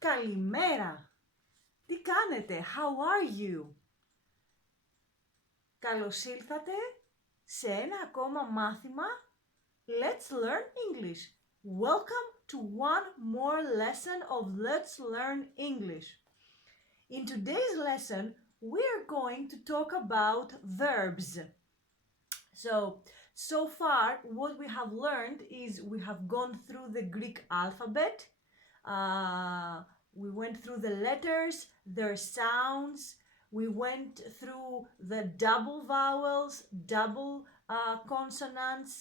Καλημέρα. Τι κάνετε? How are you? Καλώς ήλθατε σε ένα ακόμα μάθημα. Let's learn English. Welcome to one more lesson of Let's Learn English. In today's lesson, we're going to talk about verbs. So far, what we have learned is we have gone through the Greek alphabet. We went through the letters, their sounds. We went through the double vowels, double consonants,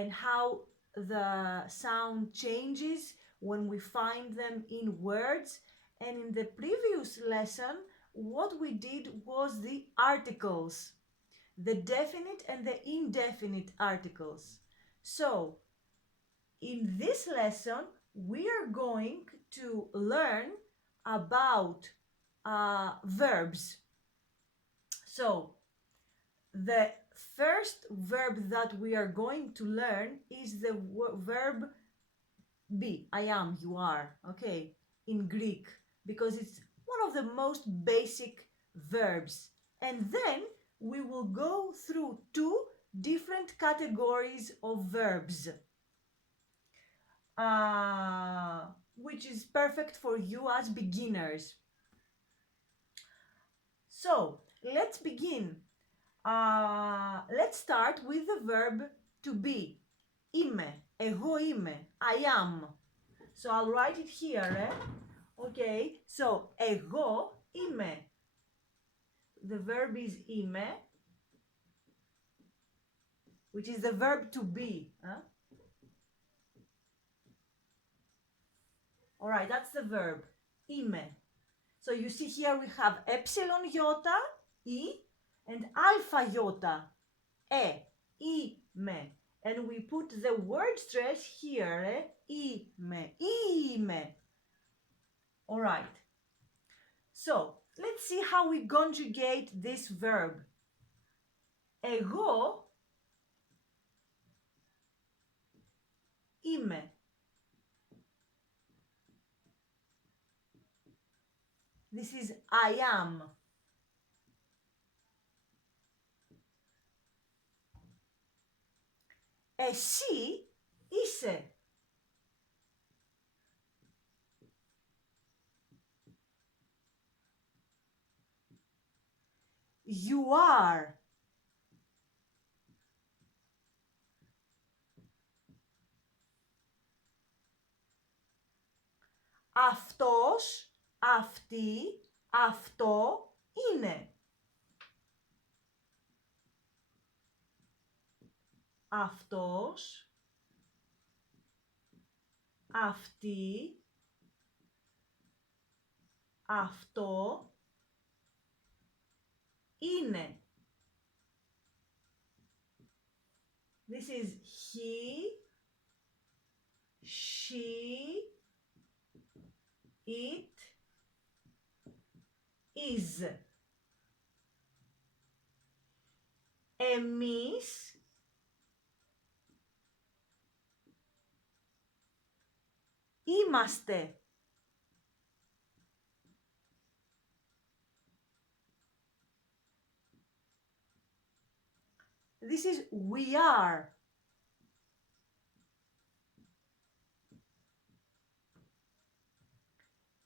and how the sound changes when we find them in words. And in the previous lesson, what we did was the articles, the definite and the indefinite articles. So, in this lesson, we are going to learn about verbs. So, the first verb that we are going to learn is the verb be, I am, you are, okay, in Greek, because it's one of the most basic verbs. And then we will go through two different categories of verbs, which is perfect for you as beginners. So, let's begin. Let's start with the verb to be. Είμαι, εγώ είμαι, I am. So I'll write it here, Okay, so εγώ είμαι. The verb is είμαι, which is the verb to be. Alright, that's the verb. Είμαι. So you see here we have epsilon-iota, I, and alpha-iota, είμαι. And we put the word stress here, είμαι, είμαι. Alright. So, let's see how we conjugate this verb. Εγώ είμαι. This is I am. Εσύ είσαι. You are. Αυτός, αυτή, αυτό είναι. Αυτός, αυτή, αυτό είναι. This is he, she, it is. Εμείς είμαστε. This is we are.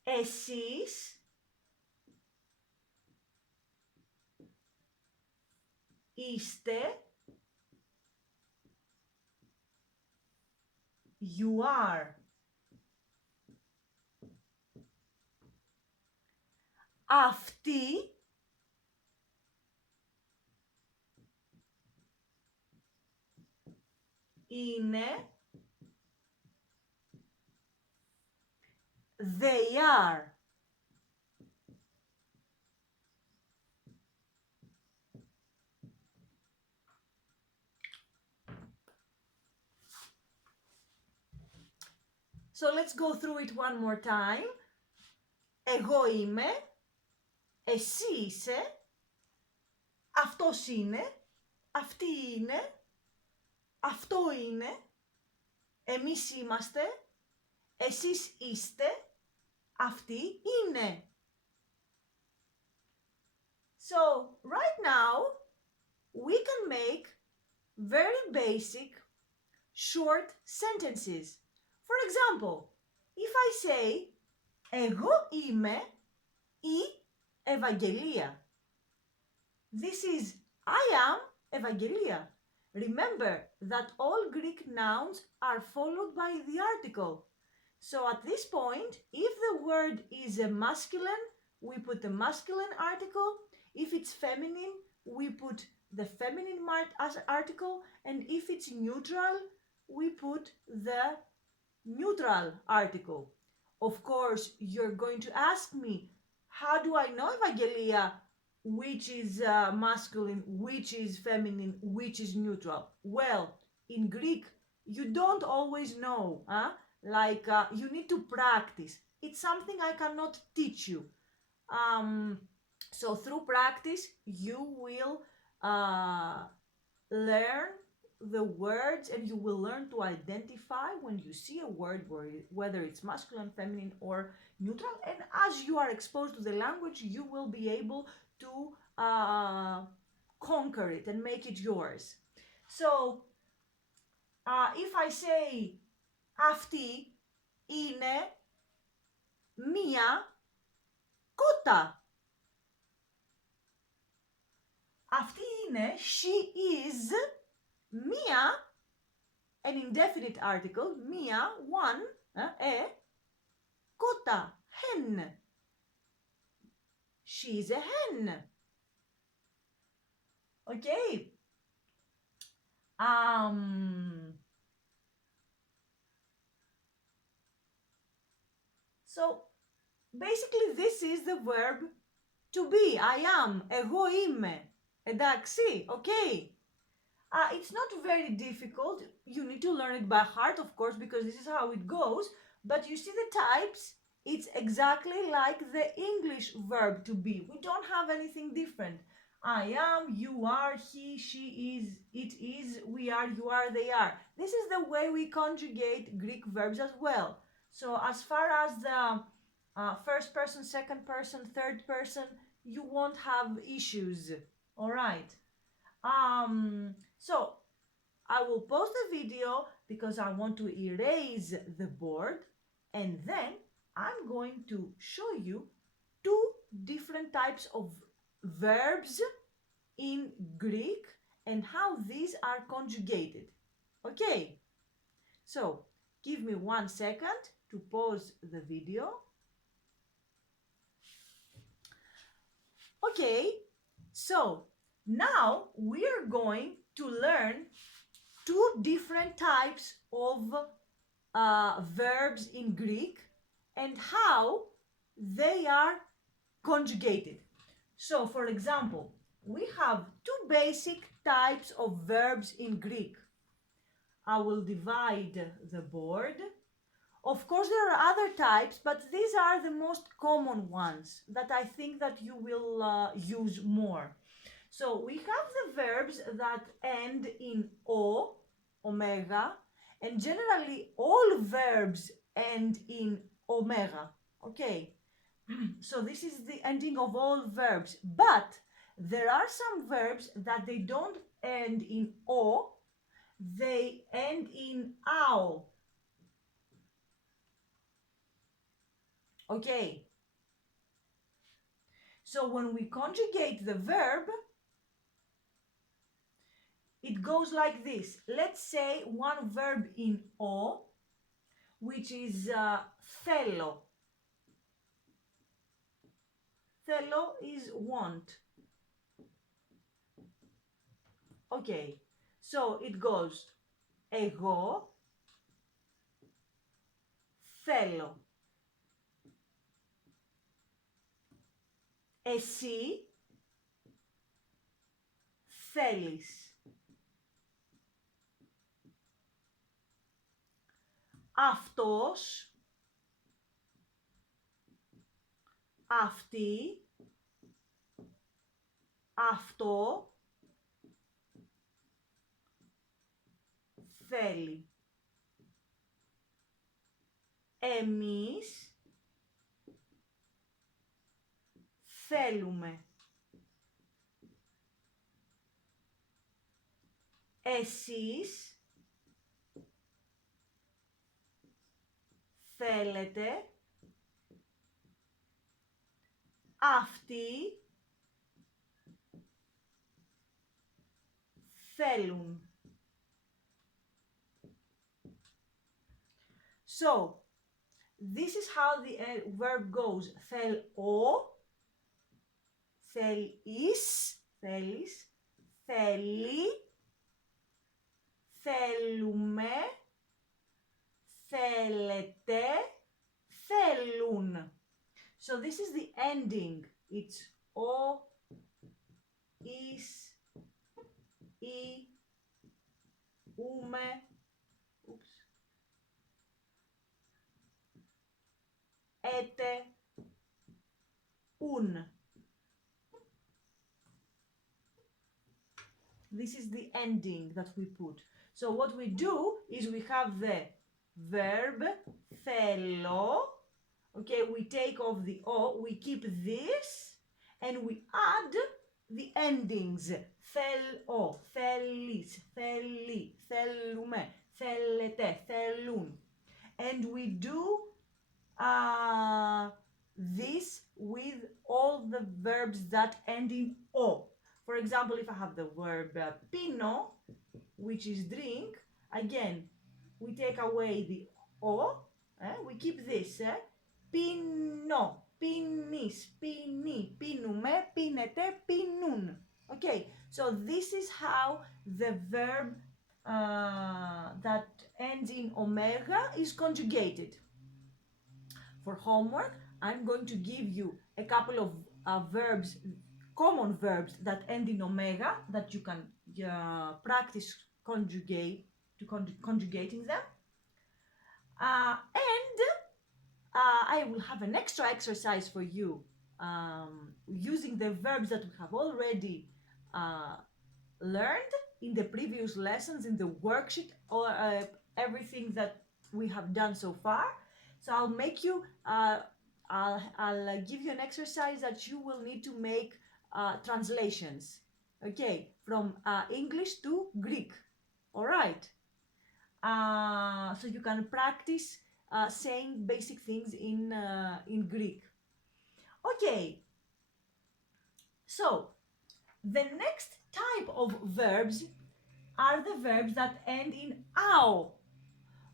Εσείς είστε. You are. Αυτή είναι. They are. So let's go through it one more time. Εγώ είμαι, εσύ είσαι, αυτός είναι, αυτή είναι, αυτό είναι, εμείς είμαστε, εσείς είστε, Αυτή είναι. So, right now, we can make very basic, short sentences. For example, if I say, εγώ είμαι η Ευαγγελία. This is, I am Ευαγγελία. Remember that all Greek nouns are followed by the article. So at this point, if the word is a masculine, we put the masculine article. If it's feminine, we put the feminine article. And if it's neutral, we put the neutral article. Of course, you're going to ask me, how do I know, Evangelia, which is masculine, which is feminine, which is neutral? Well, in Greek, you don't always know. You need to practice. It's something I cannot teach you. So through practice, you will learn the words and you will learn to identify when you see a word, whether it's masculine, feminine, or neutral. And as you are exposed to the language, you will be able to conquer it and make it yours. So if I say αυτή είναι μία κότα. Αυτή είναι, she is, μία, an indefinite article, μία, one, κότα, hen. She's a hen. Okay. So basically this is the verb to be. I am, εγώ είμαι. Εντάξει, okay. It's not very difficult. You need to learn it by heart, of course, because this is how it goes. But you see the types, it's exactly like the English verb to be. We don't have anything different. I am, you are, he, she is, it is, we are, you are, they are. This is the way we conjugate Greek verbs as well. So as far as the first person, second person, third person, you won't have issues. All right. So I will pause the video because I want to erase the board, and then I'm going to show you two different types of verbs in Greek and how these are conjugated. Okay, so give me 1 second to pause the video. Okay, so now we are going to learn two different types of verbs in Greek and how they are conjugated. So, for example, we have two basic types of verbs in Greek. I will divide the board. Of course, there are other types, but these are the most common ones that I think that you will use more. So we have the verbs that end in o, omega, and generally all verbs end in omega. Okay, so this is the ending of all verbs, but there are some verbs that they don't end in o, they end in ao. Okay, so when we conjugate the verb, it goes like this. Let's say one verb in o, which is θέλω. Θέλω is want. Okay, so it goes εγώ θέλω. Εσύ θέλεις. Αυτός, αυτή, αυτό θέλει. Εμείς θέλουμε. Εσείς θέλετε. Αυτοί θέλουν. So, this is how the verb goes. Θέλω, θέλεις, θέλει, θέλουμε, θέλετε, θέλουν. So this is the ending. It's o, is, η, ούμε, έτε, ουν. This is the ending that we put. So what we do is we have the verb θέλω. Okay, we take off the o, we keep this, and we add the endings. Θέλω, θέλεις, θέλει, θέλουμε, θέλετε, θέλουν. And we do this with all the verbs that end in o. For example, if I have the verb pino, which is drink, again, we take away the o, we keep this, πίνω, πίνεις, πίνει, πίνουμε, πίνετε, πίνουν. Okay, so this is how the verb that ends in omega is conjugated. For homework, I'm going to give you a couple of verbs, common verbs that end in omega that you can practice conjugating them. And I will have an extra exercise for you using the verbs that we have already learned in the previous lessons, in the worksheet, or everything that we have done so far. So I'll make you, I'll give you an exercise that you will need to make translations, okay, from English to Greek, all right? So you can practice saying basic things in Greek. Okay, so the next type of verbs are the verbs that end in ao.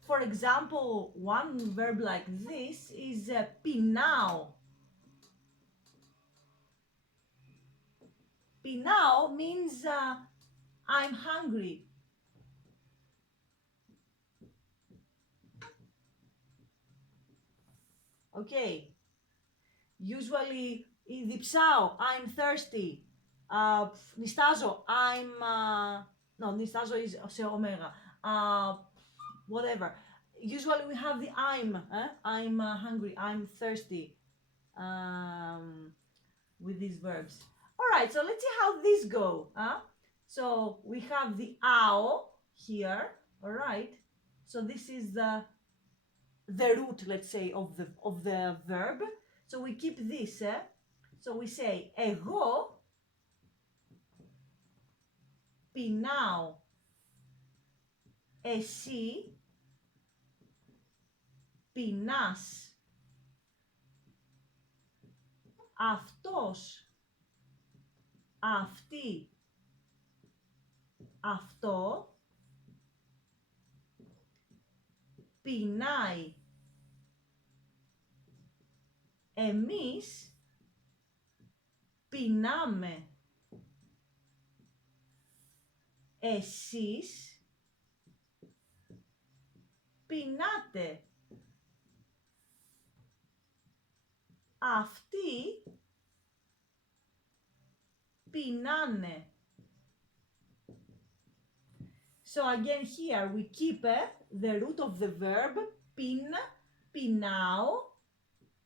For example, one verb like this is πεινάω. Πεινάω means I'm hungry. Okay. Usually, διψάω, I'm thirsty. Νιστάζω, I'm... no, νιστάζω is σε omega. Whatever. Usually we have the I'm hungry, I'm thirsty with these verbs. All right, so let's see how these go. So we have the ao here, all right? So this is the root, let's say, of the verb. So we keep this. So we say εγώ πεινάω. Εσύ πεινάς. Αυτός, αυτή, αυτό πεινάει. Εμείς πεινάμε. Εσείς πεινάτε. Αυτοί πεινάνε. So again here we keep the root of the verb πειν, πεινάω,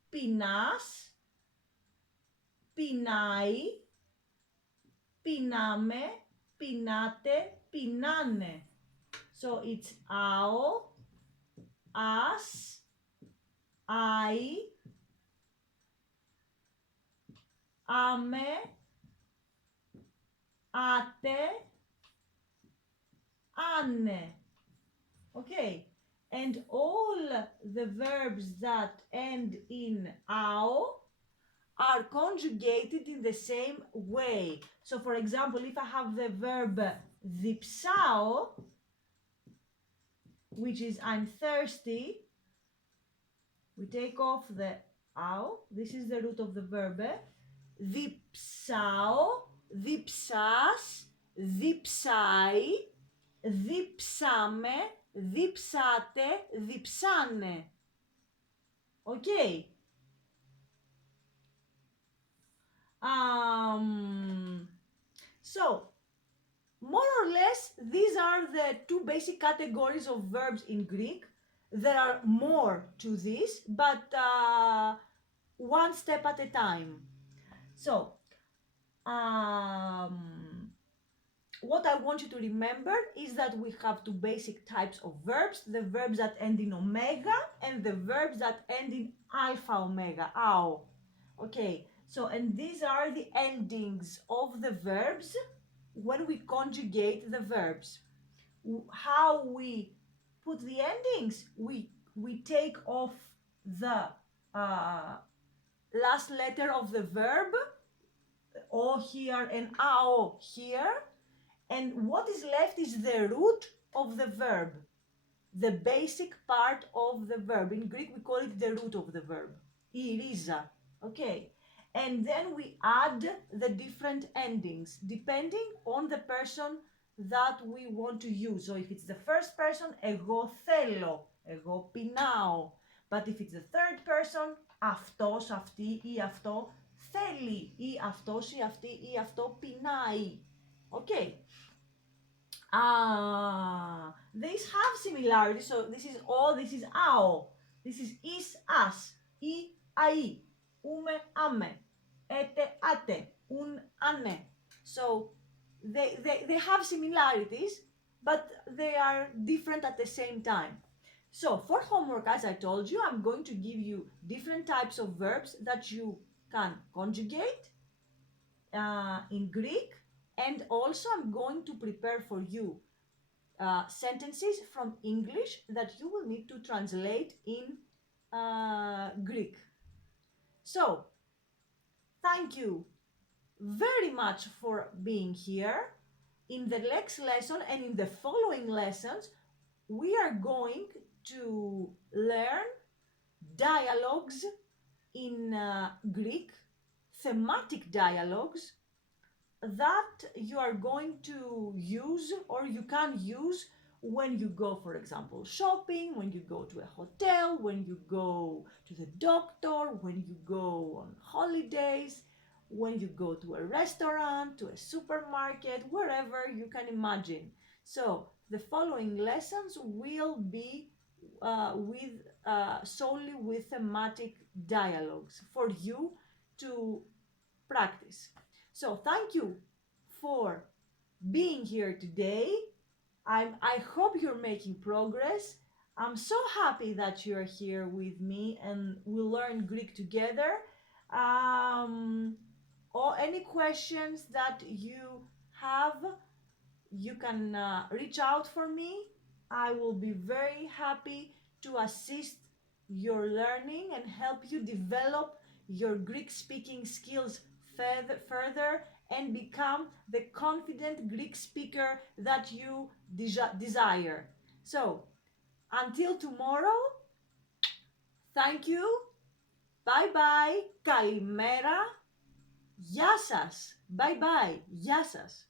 πεινάς, πεινάει, πεινάμε, πεινάτε, πεινάνε. So it's ao, as, I, ame, ate, ane. Okay, and all the verbs that end in ao are conjugated in the same way. So for example, if I have the verb dipsao, which is I'm thirsty, we take off the ao, this is the root of the verb, dipsao, dipsas, dipsai, dipsame, dipsate, dipsane. Okay. So more or less, these are the two basic categories of verbs in Greek. There are more to this, but one step at a time. So, what I want you to remember is that we have two basic types of verbs, the verbs that end in omega and the verbs that end in alpha omega, ao. Okay, so and these are the endings of the verbs when we conjugate the verbs. How we put the endings? We take off the last letter of the verb, o here and ao here, and what is left is the root of the verb, the basic part of the verb. In Greek we call it the root of the verb, iriza. Okay, and then we add the different endings depending on the person that we want to use. So if it's the first person, εγώ θέλω, εγώ πεινάω. But if it's the third person, αυτός, αυτή ή αυτό θέλει ή αυτός ή αυτή ή αυτό πεινάει. Okay. These have similarities. So this is o, this is ao. This is, us, I, ai, ume, ame, ete, ate, un, ane. So they have similarities, but they are different at the same time. So for homework, as I told you, I'm going to give you different types of verbs that you can conjugate in Greek, and also I'm going to prepare for you sentences from English that you will need to translate in Greek. So, thank you very much for being here. In the next lesson and in the following lessons, we are going to learn dialogues in Greek, thematic dialogues that you are going to use or you can use when you go, for example, shopping, when you go to a hotel, when you go to the doctor, when you go on holidays, when you go to a restaurant, to a supermarket, wherever you can imagine. So the following lessons will be solely with thematic dialogues for you to practice. So thank you for being here today. I hope you're making progress. I'm so happy that you're here with me and we'll learn Greek together. Or any questions that you have, you can reach out for me. I will be very happy to assist your learning and help you develop your Greek speaking skills further and become the confident Greek speaker that you desire. So, until tomorrow, thank you, bye bye, kalimera, γεια σας, bye bye, γεια σας.